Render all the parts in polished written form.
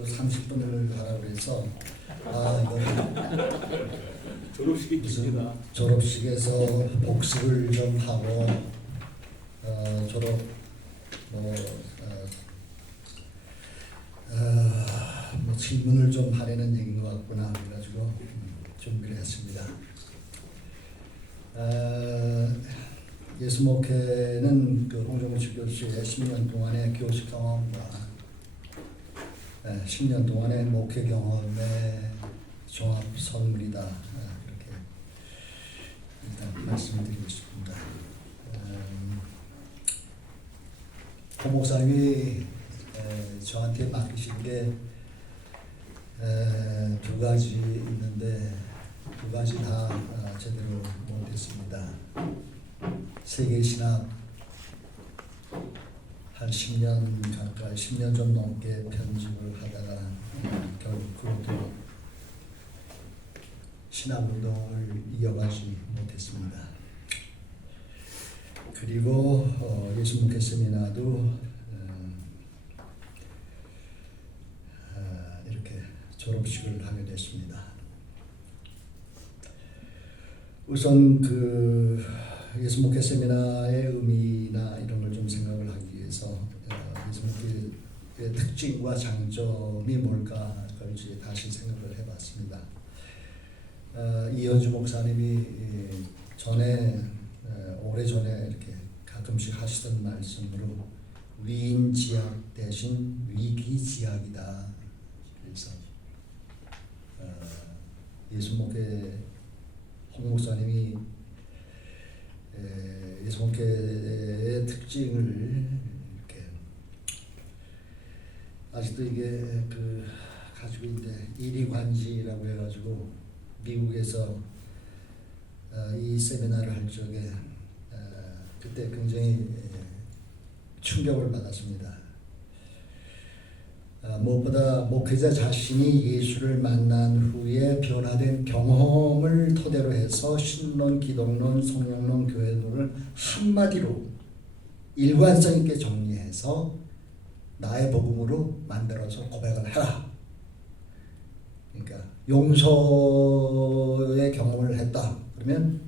30분을 하라고 해서 졸업식이 있습니다. 졸업식에서 복습을 좀 하고 졸업 질문을 좀 하려는 얘기인 것 같구나 그래가지고 준비를 했습니다. 예수목회는 그 홍정우치 교수의 10년 동안의 교수 경험과 10년 동안의 목회 경험의 종합 선물이다. 이렇게 일단 말씀드리고 싶습니다. 고 목사님이 저한테 맡기신 게 두 가지 있는데 두 가지 다 제대로 못했습니다. 세계신학 한 10년 가까이 10년 좀 넘게 편집을 하다가 결국 그것도 신학운동을 이어가지 못했습니다. 그리고 예수목회 세미나도 이렇게 졸업식을 하게 됐습니다. 우선 그 예수목회 세미나의 의미나 이런 걸 좀 생각을 하기 위해서 예수목회의 특징과 장점이 뭘까 그걸 이제 다시 생각을 해봤습니다. 이현주 목사님이 오래전에 이렇게 가끔씩 하시던 말씀으로 위인지약 대신 위기지약이다. 그래서 예수목회 홍 목사님이 예수목회의 특징을 이렇게 아직도 이게 가지고 있는데 이리관지라고 해가지고 미국에서 이 세미나를 할 적에 그때 굉장히 충격을 받았습니다. 무엇보다 목회자 자신이 예수를 만난 후에 변화된 경험을 토대로 해서 신론, 기독론, 성령론, 교회론을 한마디로 일관성 있게 정리해서 나의 복음으로 만들어서 고백을 해라. 그러니까 용서의 경험을 했다. 그러면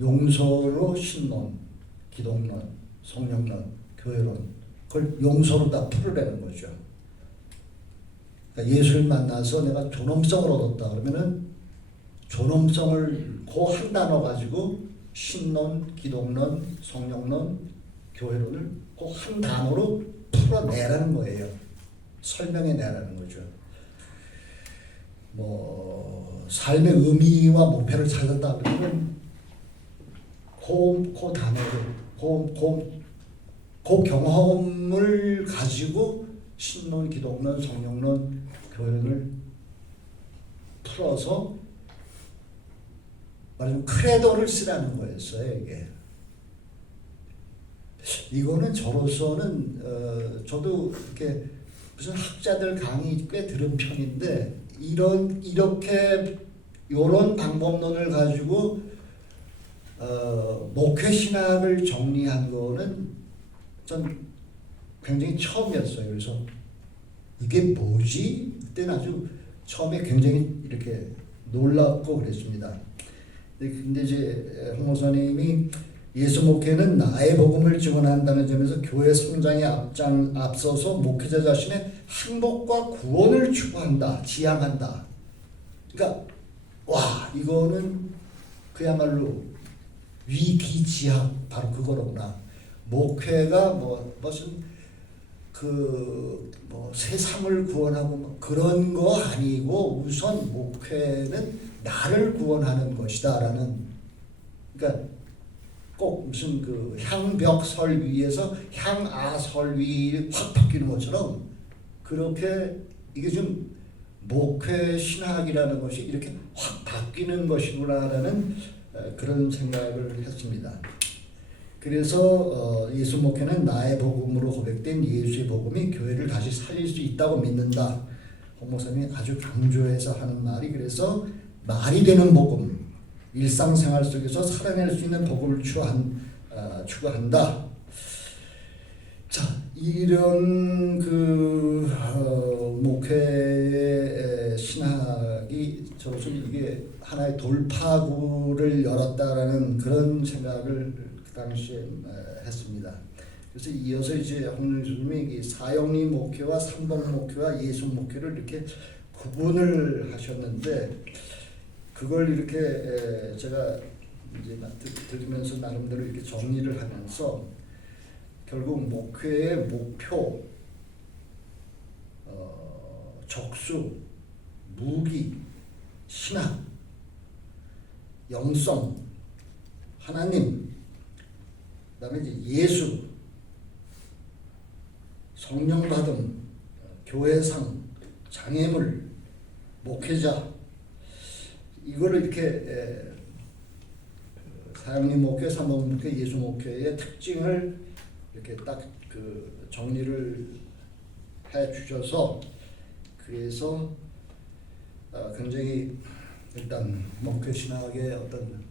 용서로 신론, 기독론, 성령론, 교회론 그걸 용서로 다 풀어내는 거죠. 그러니까 예수를 만나서 내가 존엄성을 얻었다 그러면은 존엄성을 그 한 단어 가지고 신론, 기독론, 성령론, 교회론을 그 한 단어로 풀어내라는 거예요. 설명해내라는 거죠. 삶의 의미와 목표를 찾았다 그러면 그 단어로 그 경험을 가지고 신론, 기독론, 성령론, 교회론을 풀어서 말하자면 크레도를 쓰라는 거였어요. 이거는 저로서는 저도 이렇게 무슨 학자들 강의 꽤 들은 편인데 이렇게 요런 방법론을 가지고 목회 신학을 정리한 거는 전 굉장히 처음이었어요. 그래서 이게 뭐지? 그때는 아주 처음에 굉장히 이렇게 놀랍고 그랬습니다. 근데 이제 홍 목사님이 예수 목회는 나의 복음을 증언한다는 점에서 교회 성장에 앞서서 목회자 자신의 행복과 구원을 추구한다, 지향한다. 그러니까 이거는 그야말로 위기지향 바로 그거로구나. 목회가 무슨 세상을 구원하고 그런 거 아니고 우선 목회는 나를 구원하는 것이다라는. 그러니까 꼭 무슨 향벽설 위에서 향아설위 확 바뀌는 것처럼 그렇게 이게 좀 목회 신학이라는 것이 이렇게 확 바뀌는 것이구나라는 그런 생각을 했습니다. 그래서 예수 목회는 나의 복음으로 고백된 예수의 복음이 교회를 다시 살릴 수 있다고 믿는다. 홍 목사님이 아주 강조해서 하는 말이 그래서 말이 되는 복음, 일상생활 속에서 살아낼 수 있는 복음을 추구한다. 자, 이런 목회의 신학이 저로서 이게 하나의 돌파구를 열었다라는 그런 생각을 그 당시에 했습니다. 그래서 이어서 이제 홍윤 교수님이 이 사형리 목회와 삼복 목회와 예수 목회를 이렇게 구분을 하셨는데 그걸 이렇게 제가 이제 들으면서 나름대로 이렇게 정리를 하면서 결국 목회의 목표, 적수, 무기, 신학, 영성, 하나님, 그다음에 이제 예수, 성령 받음, 교회상, 장애물, 목회자 이거를 이렇게 사형리 목회, 삼복 목회, 예수 목회의 특징을 이렇게 딱 그 정리를 해 주셔서 그래서 굉장히 일단 목회 신학의 어떤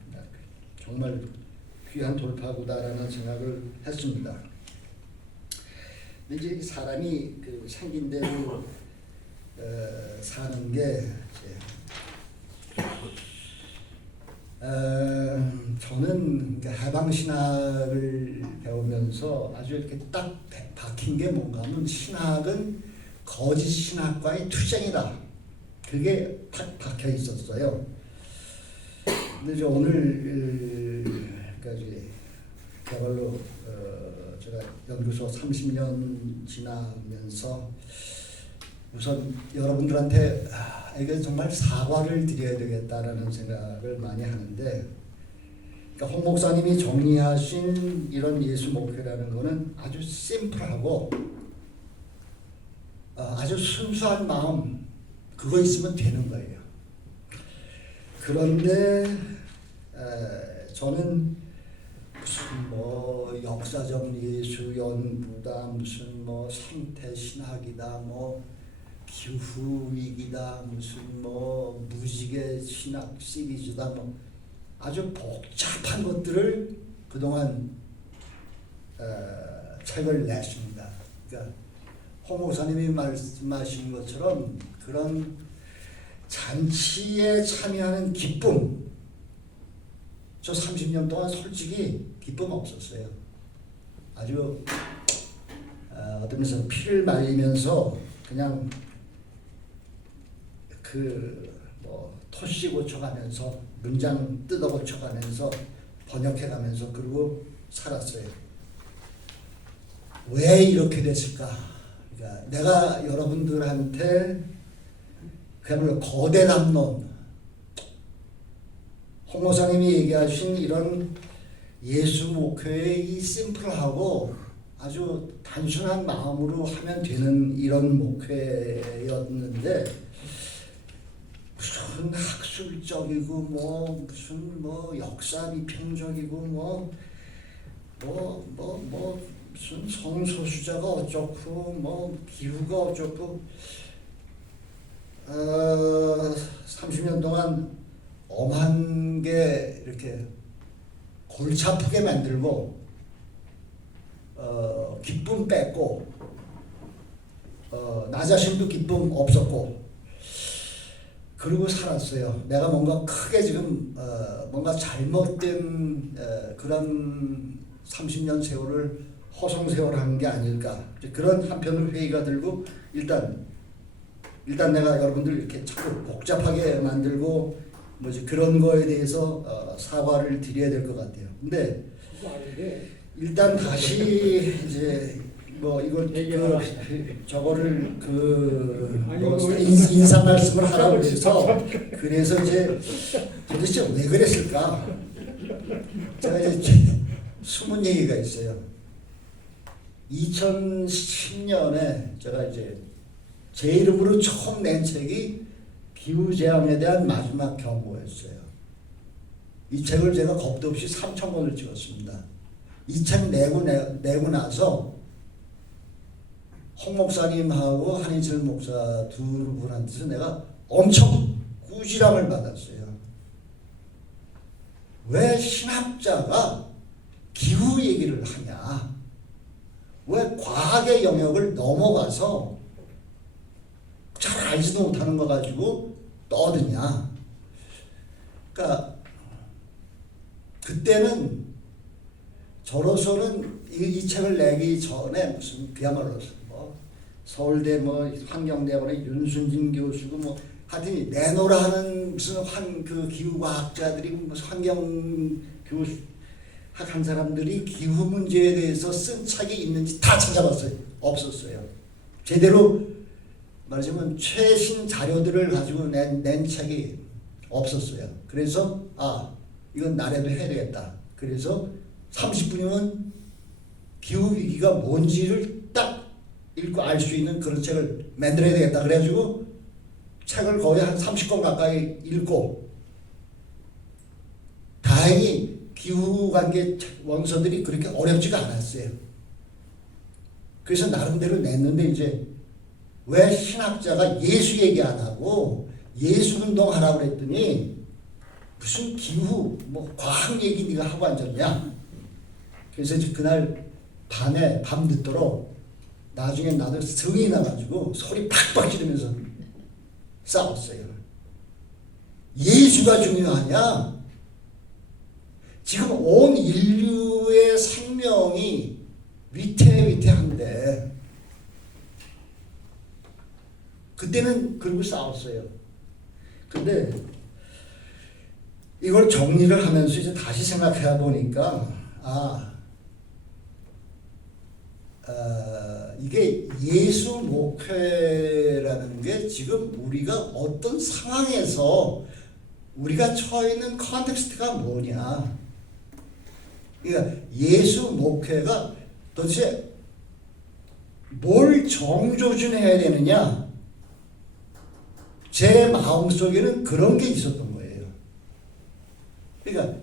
정말 귀한 돌파구다라는 생각을 했습니다. 근데 이제 사람이 그 생긴 대로 사는 게 저는 해방 신학을 배우면서 아주 이렇게 딱 박힌 게 뭔가 하면 신학은 거짓 신학과의 투쟁이다. 그게 탁 박혀 있었어요. 근데 이제 오늘까지 그야말로 제가 연구소 30년 지나면서 우선 여러분들한테 이게 정말 사과를 드려야 되겠다라는 생각을 많이 하는데, 그러니까 홍 목사님이 정리하신 이런 예수 목회라는 거는 아주 심플하고 아주 순수한 마음 그거 있으면 되는 거예요. 그런데 저는 무슨 뭐 역사적 예수 연구다, 무슨 뭐 생태 신학이다, 뭐 기후 위기다, 무슨 뭐 무지개 신학 시리즈다, 뭐 아주 복잡한 것들을 그동안 책을 냈습니다. 그러니까 홍 목사님이 말씀하신 것처럼 그런 잔치에 참여하는 기쁨, 저 30년 동안 솔직히 기쁨 없었어요. 아주 어떤 면에서 피를 말리면서 그냥 그 뭐 토시 고쳐가면서 문장 뜯어 고쳐가면서 번역해가면서 그리고 살았어요. 왜 이렇게 됐을까? 그러니까 내가 여러분들한테 그야말로 거대 담론, 홍 목사님이 얘기하신 이런 예수 목회의 이 심플하고 아주 단순한 마음으로 하면 되는 이런 목회였는데 무슨 학술적이고 뭐 무슨 뭐 역사 비평적이고 무슨 성소수자가 어쩌고 뭐 기후가 어쩌고 30년 동안 엄한 게 이렇게 골치 아프게 만들고 기쁨 뺐고 나 자신도 기쁨 없었고 그러고 살았어요. 내가 뭔가 크게 지금 뭔가 잘못된 그런 30년 세월을 허송세월한 게 아닐까 그런 한편으로 회의가 들고 일단 내가 여러분들 이렇게 자꾸 복잡하게 만들고 뭐지 그런 거에 대해서 사과를 드려야 될 것 같아요. 근데 일단 다시 이제 뭐 이걸 저거를 인사 말씀을 하라고 그래서 이제 도대체 왜 그랬을까? 제가 이제 숨은 얘기가 있어요. 2010년에 제가 이제 제 이름으로 처음 낸 책이 기후재앙에 대한 마지막 경고였어요. 이 책을 제가 겁도 없이 3,000권을 찍었습니다. 이 책 내고 나서 홍 목사님하고 한인철 목사 두 분한테서 내가 엄청 꾸지람을 받았어요. 왜 신학자가 기후 얘기를 하냐? 왜 과학의 영역을 넘어가서 잘 알지도 못하는 거 가지고 떠드냐. 그러니까 그때는 저로서는 이 책을 내기 전에 무슨 그야말로 뭐 서울대 뭐 환경대학원의 윤순진 교수고 뭐 하여튼 내노라 하는 무슨 그 기후과학자들이 무슨 환경 교수 한 사람들이 기후 문제에 대해서 쓴 책이 있는지 다 찾아봤어요. 없었어요. 제대로 말하자면 최신 자료들을 가지고 낸 책이 없었어요. 그래서 이건 나라도 해야 되겠다. 그래서 30분이면 기후위기가 뭔지를 딱 읽고 알 수 있는 그런 책을 만들어야 되겠다. 그래가지고 책을 거의 한 30권 가까이 읽고 다행히 기후관계 원서들이 그렇게 어렵지가 않았어요. 그래서 나름대로 냈는데 이제 왜 신학자가 예수 얘기 안 하고 예수운동 하라고 그랬더니 무슨 기후 뭐 과학 얘기 네가 하고 앉았냐. 그래서 이제 그날 밤에 밤늦도록 나중에 나도 성이 나가지고 소리 팍팍 지르면서 싸웠어요. 예수가 중요하냐? 지금 온 인류의 생명이 위태위태한데 그때는 그러고 싸웠어요. 근데 이걸 정리를 하면서 이제 다시 생각해 보니까 이게 예수 목회라는 게 지금 우리가 어떤 상황에서 우리가 처해 있는 컨텍스트가 뭐냐. 그러니까 예수 목회가 도대체 뭘 정조준해야 되느냐. 제 마음속에는 그런 게 있었던 거예요. 그러니까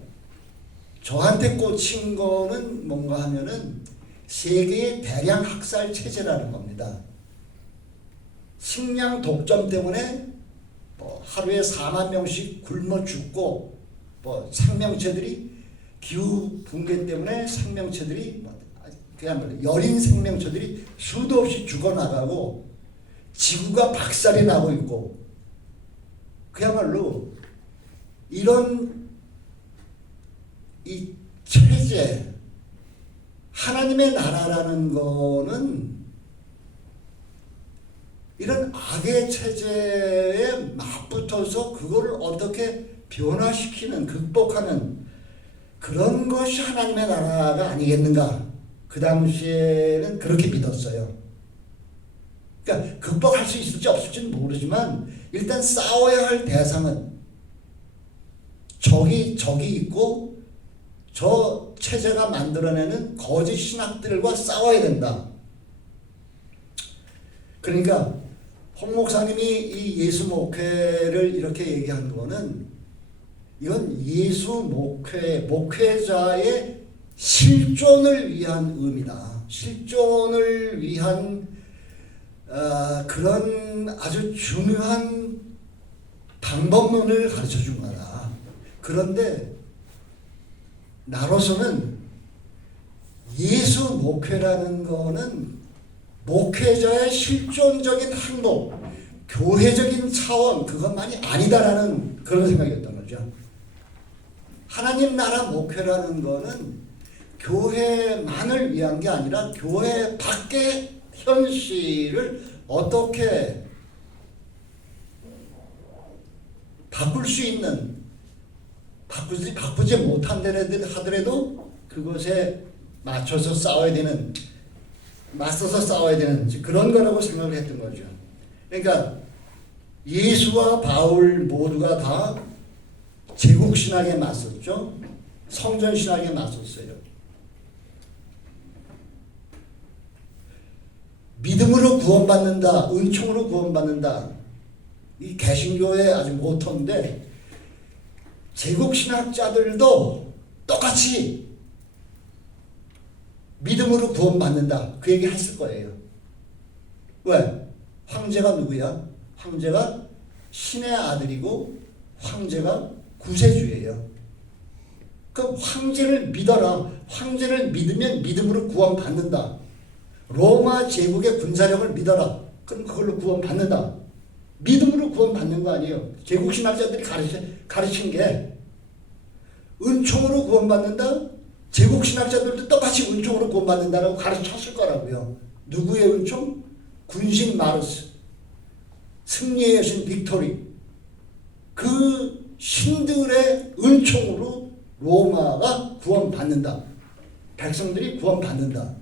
저한테 꽂힌 거는 뭔가 하면은 세계의 대량 학살 체제라는 겁니다. 식량 독점 때문에 뭐 하루에 4만 명씩 굶어 죽고 뭐 생명체들이 기후 붕괴 때문에 생명체들이 그야말로 여린 생명체들이 수도 없이 죽어나가고 지구가 박살이 나고 있고 그야말로 이런 이 체제 하나님의 나라라는 거는 이런 악의 체제에 맞붙어서 그거를 어떻게 변화시키는 극복하는 그런 것이 하나님의 나라가 아니겠는가. 그 당시에는 그렇게 믿었어요. 그러니까 극복할 수 있을지 없을지는 모르지만 일단 싸워야 할 대상은 적이 있고 저 체제가 만들어내는 거짓 신학들과 싸워야 된다. 그러니까 홍 목사님이 이 예수 목회를 이렇게 얘기한 거는 이건 예수 목회자의 실존을 위한 의미다. 실존을 위한 그런 아주 중요한 방법론을 가르쳐 준 거다. 그런데 나로서는 예수 목회라는 거는 목회자의 실존적인 행동, 교회적인 차원 그것만이 아니다라는 그런 생각이었던 거죠. 하나님 나라 목회라는 거는 교회만을 위한 게 아니라 교회 밖의 현실을 어떻게 바꿀 수 있는 바꾸지 못한 하더라도 그것에 맞춰서 싸워야 되는 맞서서 싸워야 되는 그런 거라고 생각을 했던 거죠. 그러니까 예수와 바울 모두가 다 제국신학에 맞섰죠. 성전신학에 맞섰어요. 믿음으로 구원받는다. 은총으로 구원받는다. 이 개신교의 아주 모토인데 제국신학자들도 똑같이 믿음으로 구원받는다. 그 얘기 했을 거예요. 왜? 황제가 누구야? 황제가 신의 아들이고 황제가 구세주예요. 그 황제를 믿어라. 황제를 믿으면 믿음으로 구원받는다. 로마 제국의 군사력을 믿어라. 그럼 그걸로 구원받는다. 믿음으로 구원받는 거 아니에요. 제국 신학자들이 가르친 게 은총으로 구원받는다. 제국 신학자들도 똑같이 은총으로 구원받는다라고 가르쳤을 거라고요. 누구의 은총? 군신 마르스, 승리의 여신 빅토리, 그 신들의 은총으로 로마가 구원받는다. 백성들이 구원받는다.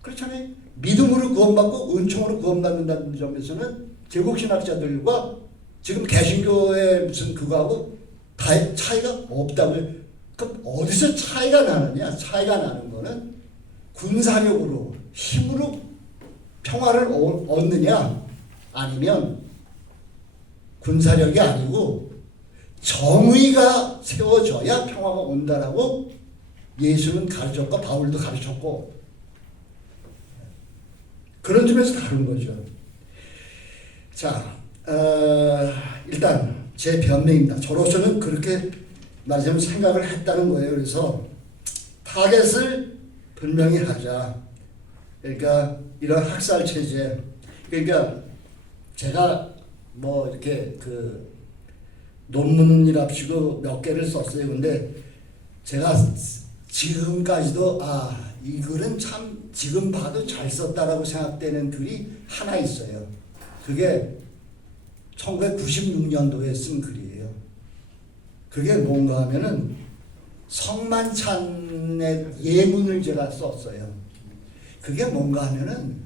그렇잖아요. 믿음으로 구원받고 은총으로 구원받는다는 점에서는 제국 신학자들과 지금 개신교의 무슨 그거하고 차이가 없다고요. 그럼 어디서 차이가 나느냐? 차이가 나는 거는 군사력으로 힘으로 평화를 얻느냐 아니면 군사력이 아니고 정의가 세워져야 평화가 온다라고 예수는 가르쳤고 바울도 가르쳤고 그런 점에서 다른 거죠. 자, 일단 제 변명입니다. 저로서는 그렇게 말하자면 생각을 했다는 거예요. 그래서 타겟을 분명히 하자. 그러니까 이런 학살 체제. 그러니까 제가 뭐 이렇게 그 논문이랍시고 몇 개를 썼어요. 근데 제가 지금까지도 이 글은 참 지금 봐도 잘 썼다라고 생각되는 글이 하나 있어요. 그게 1996년도에 쓴 글이에요. 그게 뭔가 하면은 성만찬의 예문을 제가 썼어요. 그게 뭔가 하면은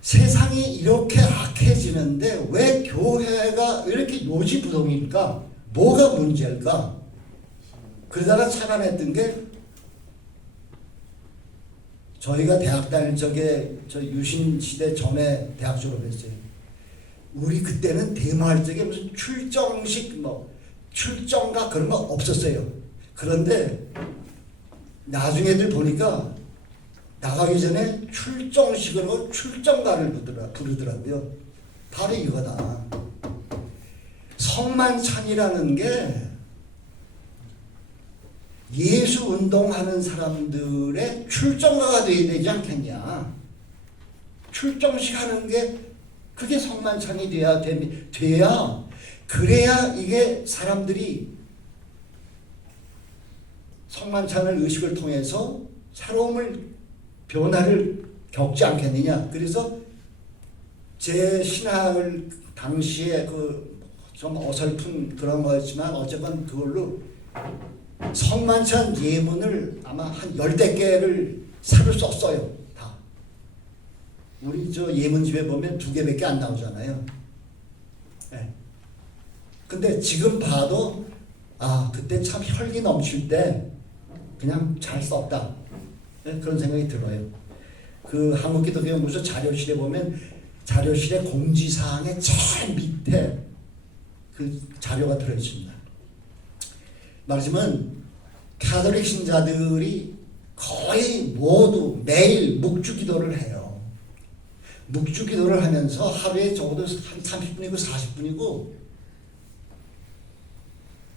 세상이 이렇게 악해지는데 왜 교회가 이렇게 요지부동일까? 뭐가 문제일까? 그러다가 찾아냈던 게 저희가 대학 다닐 적에 저 유신 시대 전에 대학 졸업했어요. 우리 그때는 대마할 적에 무슨 출정식 출정가 그런 거 없었어요. 그런데 나중에들 보니까 나가기 전에 출정식으로 출정가를 부르더라고요. 바로 이거다. 성만찬이라는 게 예수 운동하는 사람들의 출정가가 돼야 되지 않겠냐. 출정식 하는 게 그게 성만찬이 돼야 그래야 이게 사람들이 성만찬을 의식을 통해서 새로움을 변화를 겪지 않겠느냐. 그래서 제 신학을 당시에 그 좀 어설픈 그런 거였지만 어쨌건 그걸로 성만찬 예문을 아마 한 10개를 새로 썼어요. 다. 우리 저 예문집에 보면 2개밖에 안 나오잖아요. 네. 근데 지금 봐도 그때 참 혈기 넘칠 때 그냥 잘 썼다. 네? 그런 생각이 들어요. 그 한국기독교연구소 자료실에 보면 자료실의 공지사항의 제일 밑에 그 자료가 들어있습니다. 말하자면 가톨릭 신자들이 거의 모두 매일 묵주기도를 해요. 묵주기도를 하면서 하루에 적어도 한 30분이고 40분이고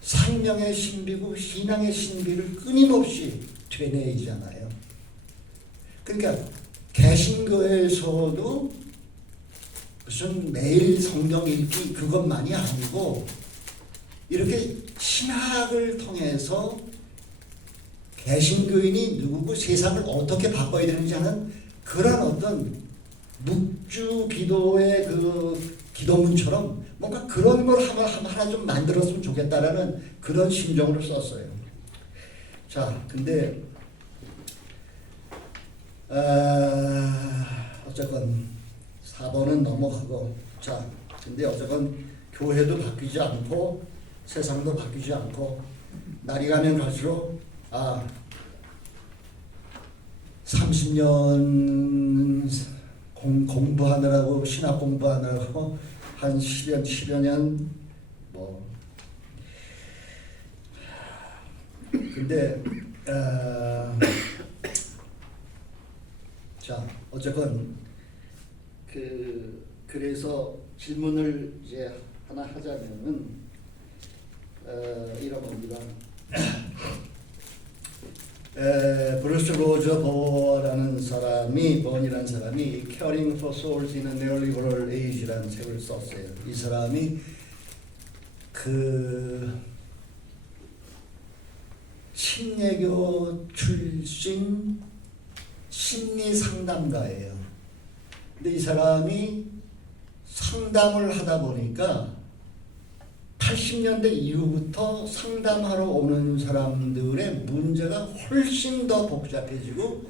생명의 신비고 신앙의 신비를 끊임없이 되뇌이잖아요. 그러니까 개신교에서도 무슨 매일 성경 읽기 그것만이 아니고 이렇게 신학을 통해서 개신교인이 누구고 세상을 어떻게 바꿔야 되는지 하는 그런 어떤 묵주 기도의 그 기도문처럼 뭔가 그런 걸 하나 좀 만들었으면 좋겠다라는 그런 심정으로 썼어요. 자, 근데 어쨌건 4번은 넘어가고, 자, 근데 어쨌건 교회도 바뀌지 않고 세상도 바뀌지 않고 날이 가면 갈수록 30년 공부하느라고 신학 공부하느라고 한 10여 년 근데 자, 어쨌건 그래서 질문을 이제 하나 하자면은 이런 겁니다. 브루스 로저 버라는 사람이 번이라는 사람이 Caring for Souls in a Neoliberal Age라는 책을 썼어요. 이 사람이 그 신예교 출신 심리 상담가예요. 근데 이 사람이 상담을 하다 보니까 80년대 이후부터 상담하러 오는 사람들의 문제가 훨씬 더 복잡해지고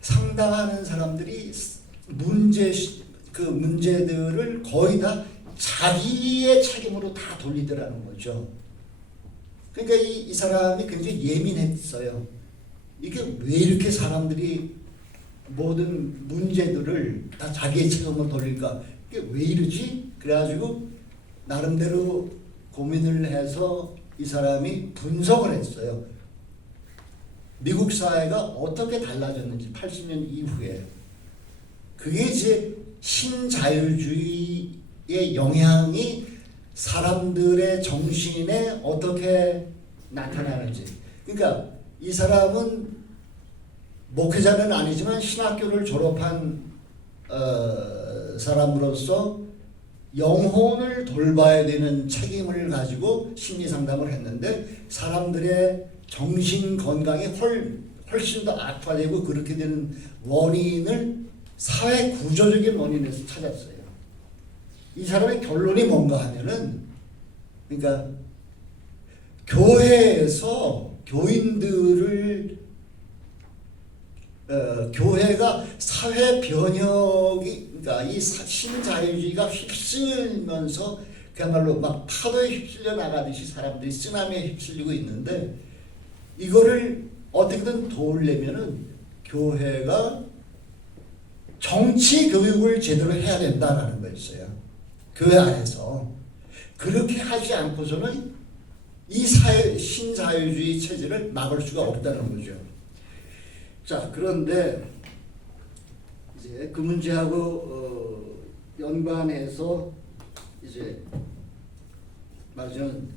상담하는 사람들이 그 문제들을 거의 다 자기의 책임으로 다 돌리더라는 거죠. 그러니까 이 사람이 굉장히 예민했어요. 이게 왜 이렇게 사람들이 모든 문제들을 다 자기의 책임으로 돌릴까? 이게 왜 이러지? 그래가지고 나름대로 고민을 해서 이 사람이 분석을 했어요. 미국 사회가 어떻게 달라졌는지 80년 이후에. 그게 이제 신자유주의의 영향이 사람들의 정신에 어떻게 나타나는지. 그러니까 이 사람은 목회자는 아니지만 신학교를 졸업한 사람으로서 영혼을 돌봐야 되는 책임을 가지고 심리 상담을 했는데 사람들의 정신 건강이 훨씬 더 악화되고 그렇게 되는 원인을 사회 구조적인 원인에서 찾았어요. 이 사람의 결론이 뭔가 하면은 그러니까 교회에서 교인들을 교회가 사회 변혁이 그러니까 이 신자유주의가 휩쓸면서 그야말로 막 파도에 휩쓸려 나가듯이 사람들이 쓰나미에 휩쓸리고 있는데 이거를 어떻게든 도우려면은 교회가 정치 교육을 제대로 해야 된다라는 거였어요. 교회 안에서 그렇게 하지 않고서는 이 신자유주의 체제를 막을 수가 없다는 거죠. 자, 그런데 이제 그 문제하고 연관해서 이제 말하자면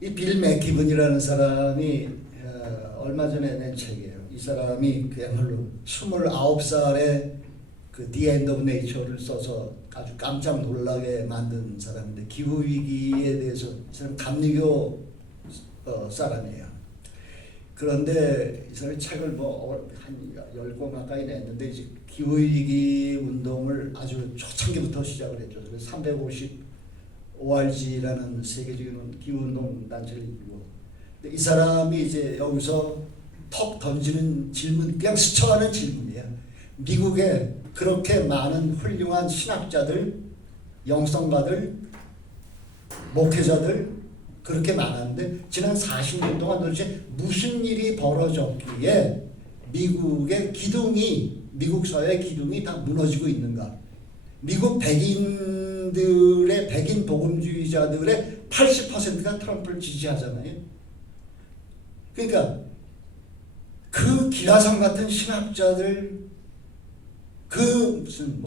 이 빌 맥키븐이라는 사람이 얼마 전에 낸 책이에요. 이 사람이 그야말로 29살에 그 The End of Nature를 써서 아주 깜짝 놀라게 만든 사람인데 기후 위기에 대해서 이 사람 감리교 사람이에요. 그런데 이 사람이 책을 한 10권 가까이 냈는데 이제 기후위기 운동을 아주 초창기부터 시작을 했죠. 그래서 350ORG라는 세계적인 기후운동 단체를 이루고 이 사람이 이제 여기서 턱 던지는 질문, 그냥 스쳐가는 질문이야. 미국에 그렇게 많은 훌륭한 신학자들, 영성가들, 목회자들 그렇게 많았는데 지난 40년 동안 도대체 무슨 일이 벌어졌기에 미국의 기둥이 미국 사회의 기둥이 다 무너지고 있는가? 미국 백인 복음주의자들의 80%가 트럼프를 지지하잖아요. 그러니까 그 기라상 같은 신학자들 그 무슨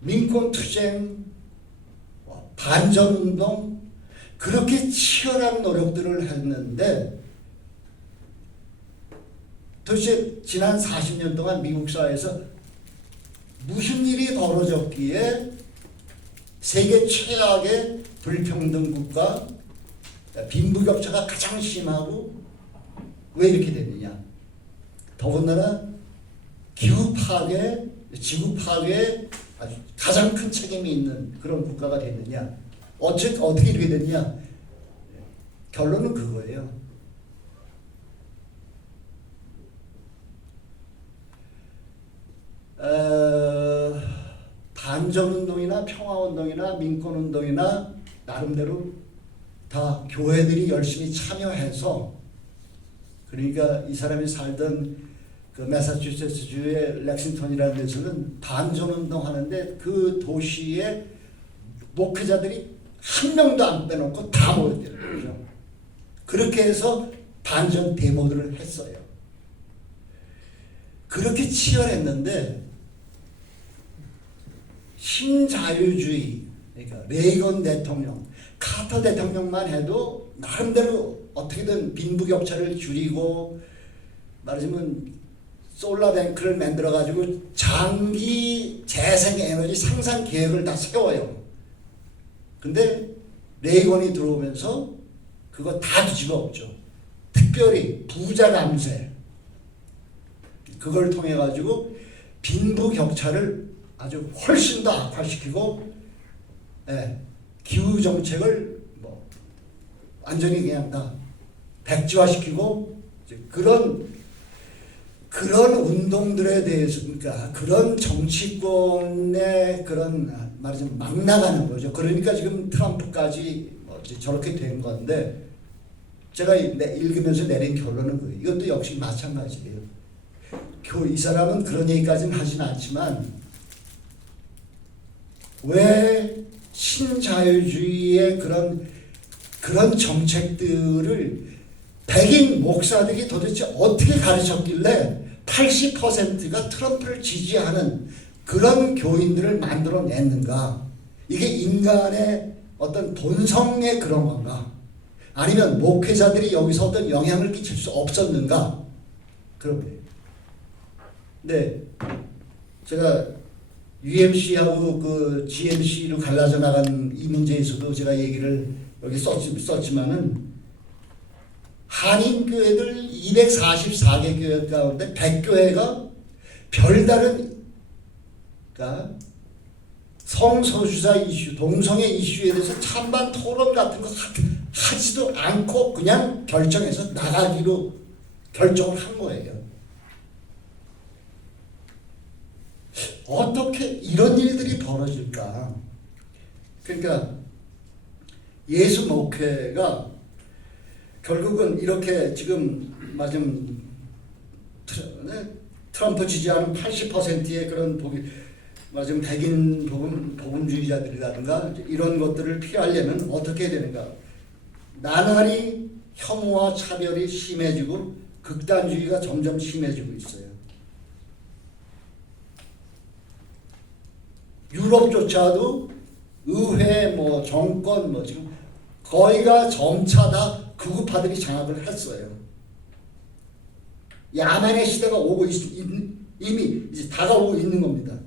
민권 투쟁 반전운동 그렇게 치열한 노력들을 했는데 도대체 지난 40년 동안 미국 사회에서 무슨 일이 벌어졌기에 세계 최악의 불평등 국가 빈부격차가 가장 심하고 왜 이렇게 됐느냐? 더군다나 기후 파괴, 지구 파괴에 아주 가장 큰 책임이 있는 그런 국가가 됐느냐? 어떻게 이렇게 됐냐? 결론은 그거예요. 반전운동이나 평화운동이나 민권운동이나 나름대로 다 교회들이 열심히 참여해서 그러니까 이 사람이 살던 그 매사추세츠주의 렉싱턴이라는 데서는 반전운동 하는데 그 도시의 목회자들이 한 명도 안 빼놓고 다 모였다는 거죠. 그렇게 해서 반전 데모들을 했어요. 그렇게 치열했는데 신자유주의 그러니까 레이건 대통령, 카터 대통령만 해도 나름대로 어떻게든 빈부격차를 줄이고 말하자면 솔라뱅크를 만들어 가지고 장기 재생에너지 상산 계획을 다 세워요. 근데 레이건이 들어오면서 그거 다 뒤집어 엎죠. 특별히 부자 감세 그걸 통해 가지고 빈부격차를 아주 훨씬 더 악화시키고, 기후 정책을 뭐 완전히 그냥 다 백지화시키고 그런 운동들에 대해서, 그러니까 그런 정치권의 그런 말하자면 막 나가는 거죠. 그러니까 지금 트럼프까지 저렇게 된 건데, 제가 읽으면서 내린 결론은 그거예요. 이것도 역시 마찬가지예요. 이 사람은 그런 얘기까지는 하진 않지만 왜 신자유주의의 그런 정책들을 백인 목사들이 도대체 어떻게 가르쳤길래 80%가 트럼프를 지지하는 그런 교인들을 만들어냈는가? 이게 인간의 어떤 본성의 그런 건가? 아니면 목회자들이 여기서 어떤 영향을 끼칠 수 없었는가? 그런 거예요. 네, 제가 UMC하고 그 GMC로 갈라져 나간 이 문제에서도 제가 얘기를 여기 썼지만은 한인교회들 244개 교회 가운데 100교회가 별다른, 그러니까 성소수자 이슈, 동성애 이슈에 대해서 찬반 토론 같은 거 하지도 않고 그냥 결정해서 나가기로 결정을 한 거예요. 어떻게 이런 일들이 벌어질까? 그러니까 예수 목회가 결국은 이렇게 지금 맞으면 트럼프 지지하는 80%의 그런 맞으면 백인 복음주의자들이라든가 이런 것들을 피하려면 어떻게 해야 되는가? 나날이 혐오와 차별이 심해지고 극단주의가 점점 심해지고 있어요. 유럽조차도 의회, 정권, 지금 거의가 점차 다 극우파들이 장악을 했어요. 야만의 시대가 이미 이제 다가오고 있는 겁니다.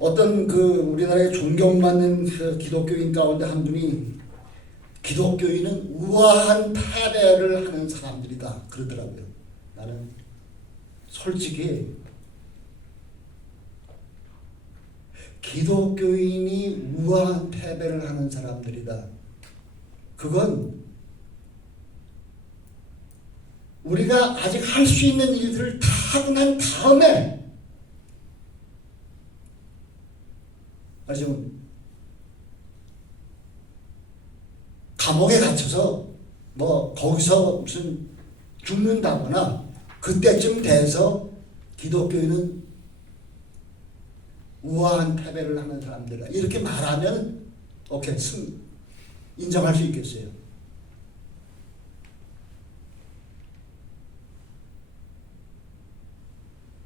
어떤 우리나라에 존경받는 그 기독교인 가운데 한 분이 기독교인은 우아한 패배를 하는 사람들이다 그러더라고요. 나는 솔직히 기독교인이 우아한 패배를 하는 사람들이다. 그건 우리가 아직 할 수 있는 일들을 다 하고 난 다음에 지금 감옥에 갇혀서 거기서 무슨 죽는다거나 그때쯤 돼서 기독교인은 우아한 패배를 하는 사람들이다 이렇게 말하면 오케이 인정할 수 있겠어요.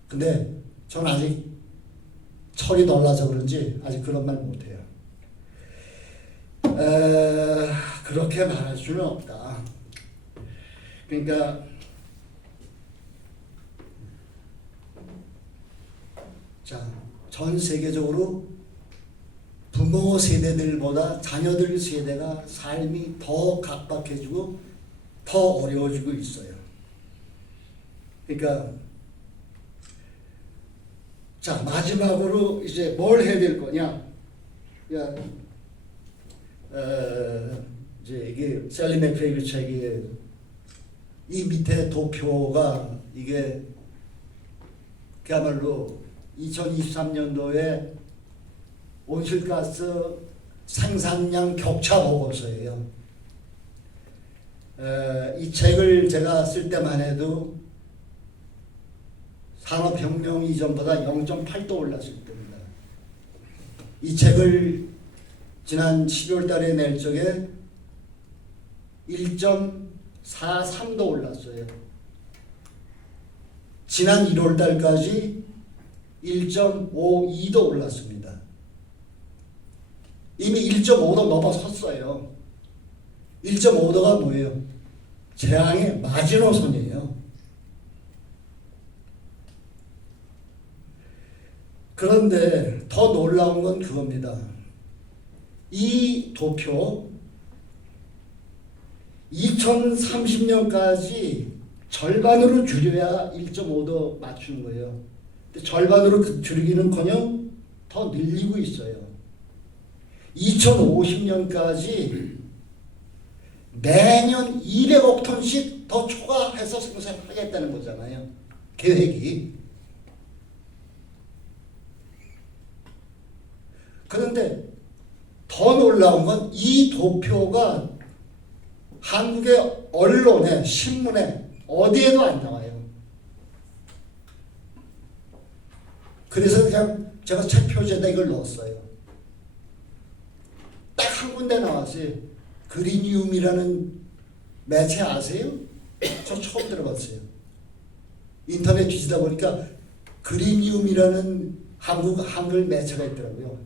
근데 전 아직 철이 덜나서 그런지 아직 그런 말 못해요. 그렇게 말할 수는 없다. 그러니까 전 세계적으로 부모 세대들보다 자녀들 세대가 삶이 더 각박해지고 더 어려워지고 있어요. 그러니까 마지막으로 이제 뭘 해야 될 거냐? 이제 이게 셀리 맥페이그 책이 이 밑에 도표가 이게 그야말로 2023년도에 온실가스 생산량 격차 보고서예요. 이 책을 제가 쓸 때만 해도 산업혁명 이전보다 0.8도 올랐을 때입니다. 이 책을 지난 12월 달에 낼 적에 1.43도 올랐어요. 지난 1월 달까지 1.52도 올랐습니다. 이미 1.5도 넘어섰어요. 1.5도가 뭐예요? 재앙의 마지노선이에요. 그런데 더 놀라운 건 그겁니다. 이 도표 2030년까지 절반으로 줄여야 1.5도 맞추는 거예요. 근데 절반으로 줄이기는커녕 더 늘리고 있어요. 2050년까지 매년 200억 톤씩 더 초과해서 생산하겠다는 거잖아요. 계획이. 그런데 더 놀라운 건 이 도표가 한국의 언론에, 신문에 어디에도 안 나와요. 그래서 그냥 제가 책 표지에다 이걸 넣었어요. 딱 한 군데 나왔어요. 그리니움이라는 매체 아세요? 저 처음 들어봤어요. 인터넷 뒤지다 보니까 그리니움이라는 한글 매체가 있더라고요.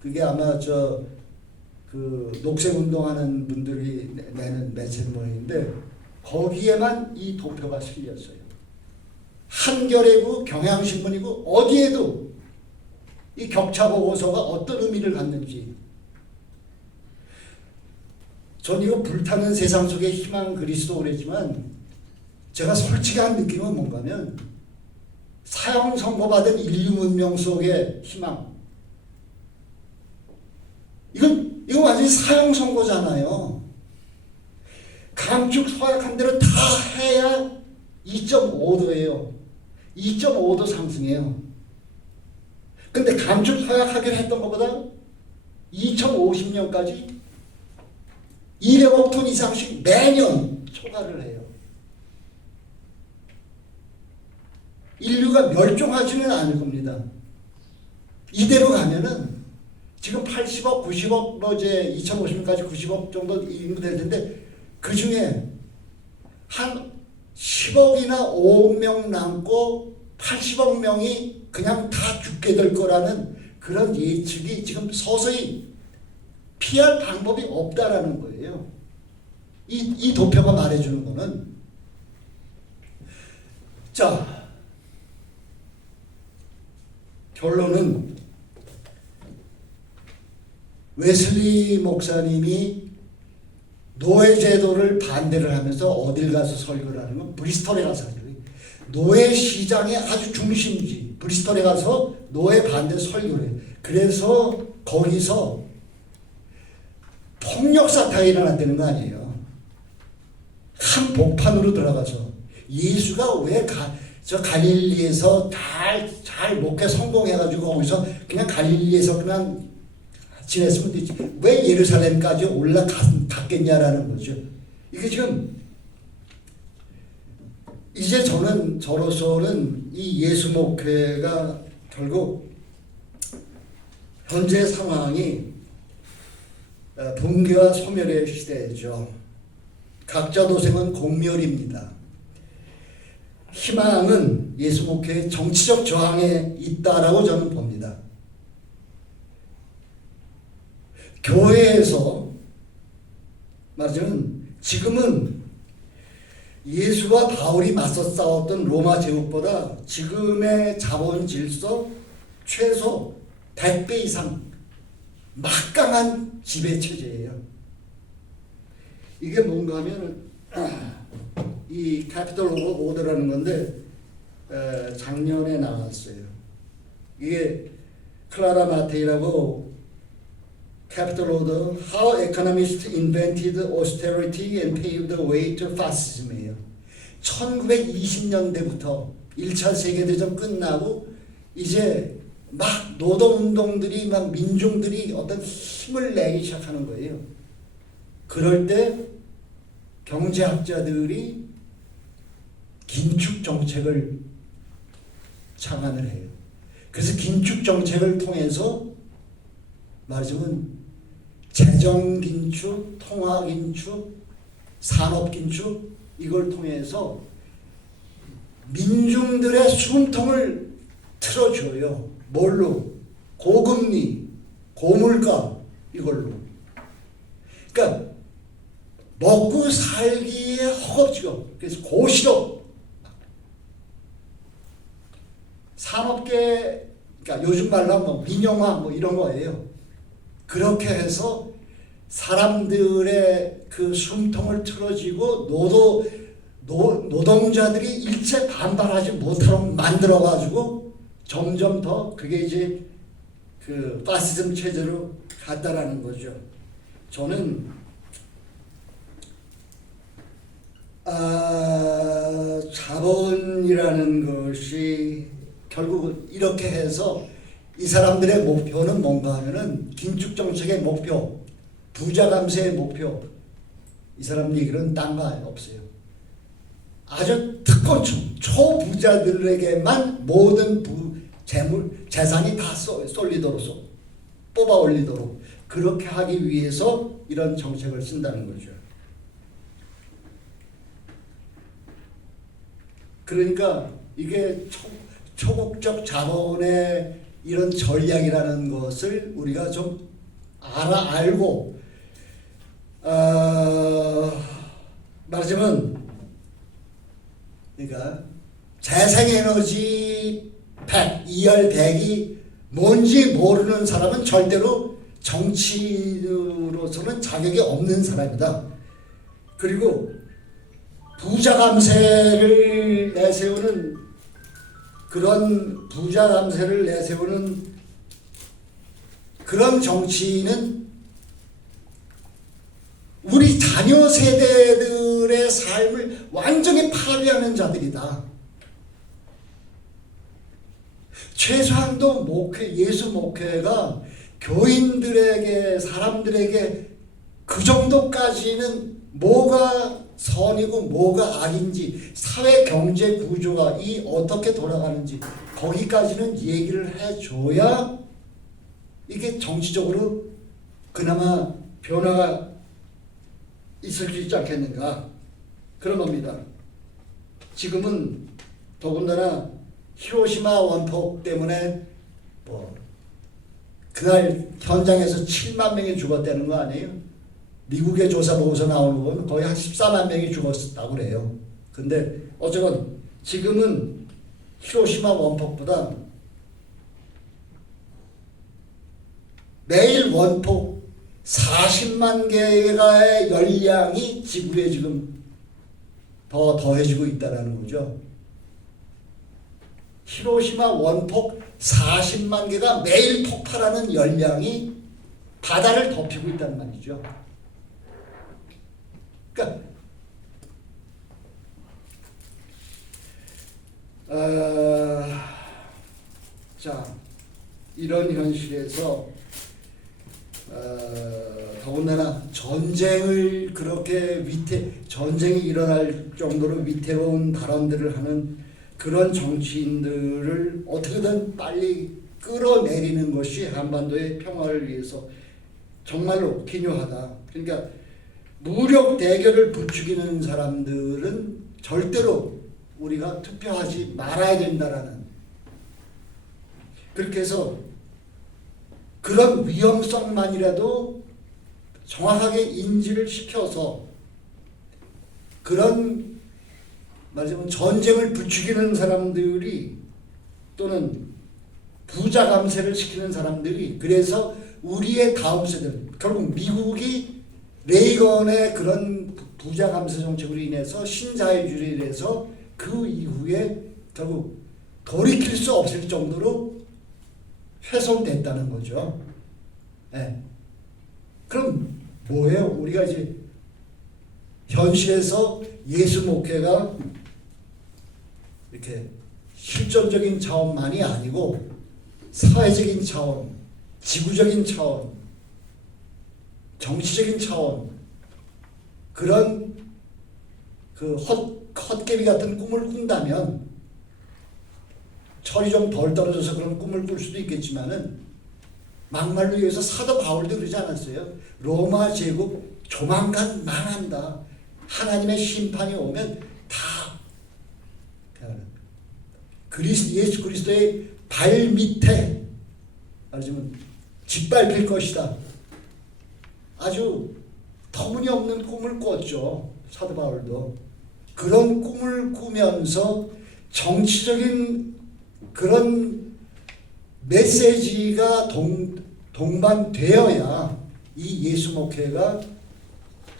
그게 아마 그 녹색운동하는 분들이 내는 매체 모양인데 거기에만 이 도표가 실렸어요. 한겨레고 경향신문이고 어디에도 이 격차 보고서가 어떤 의미를 갖는지. 전 이거 불타는 세상 속의 희망 그리스도 그랬지만 제가 솔직한 느낌은 뭔가면 사형 선고받은 인류 문명 속의 희망. 이건 완전히 사형 선고잖아요. 감축 서약한 대로 다 해야 2.5도예요. 2.5도 상승해요. 근데 감축 서약하기로 했던 것보다 2050년까지 200억 톤 이상씩 매년 초과를 해요. 인류가 멸종하지는 않을 겁니다. 이대로 가면은 지금 80억, 90억, 뭐 이제 2050년까지 90억 정도 인구 될 텐데 그 중에 한 10억이나 5억 명 남고 80억 명이 그냥 다 죽게 될 거라는 그런 예측이 지금 서서히 피할 방법이 없다라는 거예요. 이 도표가 말해주는 거는. 자, 결론은 웨슬리 목사님이 노예제도를 반대를 하면서 어딜 가서 설교를 하는 건 브리스톨에 가서 설교를 해요. 노예시장의 아주 중심지 브리스톨에 가서 노예 반대 설교를 해요. 그래서 거기서 폭력 사태가 일어났다는 거 아니에요. 한 복판으로 들어가서 예수가 왜 저 갈릴리에서 잘 목회 성공해가지고 거기서 그냥 갈릴리에서 그냥 지냈으면 되지. 왜 예루살렘까지 올라갔겠냐라는 거죠. 이게 지금 이제 저로서는 이 예수 목회가 결국 현재 상황이 붕괴와 소멸의 시대죠. 각자 도생은 공멸입니다. 희망은 예수 목회의 정치적 저항에 있다라고 저는 봅니다. 교회에서 말하자면 지금은 예수와 바울이 맞서 싸웠던 로마 제국보다 지금의 자본 질서 최소 100배 이상 막강한 지배 체제예요. 이게 뭔가 하면 이 캐피털 오더라는 건데 작년에 나왔어요. 이게 클라라 마테이라고 Capital Order, How Economists Invented Austerity and Paved the Way to Fascism이에요. 1920년대부터 1차 세계대전 끝나고 이제 막 노동운동들이 막 민중들이 어떤 힘을 내기 시작하는 거예요. 그럴 때 경제학자들이 긴축 정책을 창안을 해요. 그래서 긴축 정책을 통해서 말하자면 재정 긴축, 통화 긴축, 산업 긴축 이걸 통해서 민중들의 숨통을 틀어줘요. 뭘로? 고금리, 고물가 이걸로. 그러니까 먹고 살기에 허겁지겁. 그래서 고시로 산업계, 그러니까 요즘 말로 하면 민영화 뭐 이런 거예요. 그렇게 해서 사람들의 그 숨통을 틀어지고 노동자들이 일체 반발하지 못하도록 만들어가지고 점점 더 그게 이제 그 파시즘 체제로 갔다라는 거죠. 저는 자본이라는 것이 결국 이렇게 해서 이 사람들의 목표는 뭔가 하면은 긴축정책의 목표, 부자 감세의 목표, 이 사람 얘기는 딴 거 없어요. 아주 특권층, 초부자들에게만 모든 재산이 다 쏠리도록 뽑아 올리도록 그렇게 하기 위해서 이런 정책을 쓴다는 거죠. 그러니까 이게 초국적 자본의 이런 전략이라는 것을 우리가 좀 알고 말하자면 그러니까 재생에너지 100, 2열 100이 뭔지 모르는 사람은 절대로 정치로서는 자격이 없는 사람이다. 그리고 부자 감세를 내세우는 그런 부자 감세를 내세우는 그런 정치인은 우리 자녀 세대들의 삶을 완전히 파괴하는 자들이다. 최소한도 예수 목회가 교인들에게, 사람들에게 그 정도까지는 뭐가 선이고 뭐가 악인지, 사회 경제 구조가 어떻게 돌아가는지 거기까지는 얘기를 해줘야 이게 정치적으로 그나마 변화가 있을 수 있지 않겠는가 그런 겁니다. 지금은 더군다나 히로시마 원폭 때문에 그날 현장에서 7만 명이 죽었다는 거 아니에요? 미국의 조사 보고서 나오는 건 거의 한 14만 명이 죽었다고 그래요. 근데 어쨌건 지금은 히로시마 원폭보다 매일 원폭 40만 개의 열량이 지구에 지금 더해지고 있다는 거죠. 히로시마 원폭 40만 개가 매일 폭발하는 열량이 바다를 덮이고 있다는 말이죠. 그러니까 자, 이런 현실에서 더군다나 전쟁을 그렇게 전쟁이 일어날 정도로 위태로운 발언들을 하는 그런 정치인들을 어떻게든 빨리 끌어내리는 것이 한반도의 평화를 위해서 정말로 기묘하다. 그러니까 무력 대결을 부추기는 사람들은 절대로 우리가 투표하지 말아야 된다라는, 그렇게 해서 그런 위험성만이라도 정확하게 인지를 시켜서 그런 말하자면 전쟁을 부추기는 사람들이 또는 부자 감세를 시키는 사람들이, 그래서 우리의 다음 세대, 결국 미국이 레이건의 그런 부자 감세 정책으로 인해서 신자유주의에 대해서 그 이후에 결국 돌이킬 수 없을 정도로 훼손됐다는 거죠. 네. 그럼 뭐예요? 우리가 이제 현실에서 예수 목회가 이렇게 실존적인 차원만이 아니고 사회적인 차원, 지구적인 차원, 정치적인 차원, 그런 그 헛개비 같은 꿈을 꾼다면, 철이 좀 덜 떨어져서 그런 꿈을 꿀 수도 있겠지만은 막말로 여기서 사도 바울도 그러지 않았어요? 로마 제국 조만간 망한다. 하나님의 심판이 오면 다 예수 그리스도의 발 밑에 말하자면 짓밟힐 것이다. 아주 터무니없는 꿈을 꿨죠. 사도 바울도. 그런 꿈을 꾸면서 정치적인 그런 메시지가 동반되어야 이 예수 목회가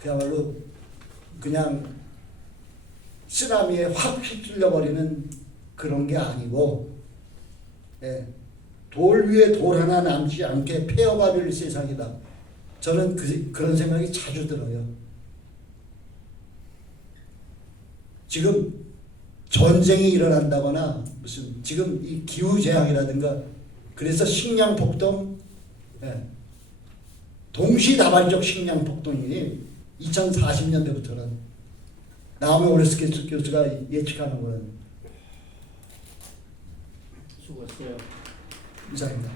그야말로 그냥 쓰나미에 확 휩쓸려 버리는 그런 게 아니고, 예, 돌 위에 돌 하나 남지 않게 폐허가 될 세상이다. 저는 그런 생각이 자주 들어요. 지금 전쟁이 일어난다거나 무슨 지금 이 기후 재앙이라든가 그래서 식량 폭동, 예, 동시다발적 식량 폭동이 2040년대부터는 나오미 오레스케 교수가 예측하는 거는 수고했어요. 이상입니다.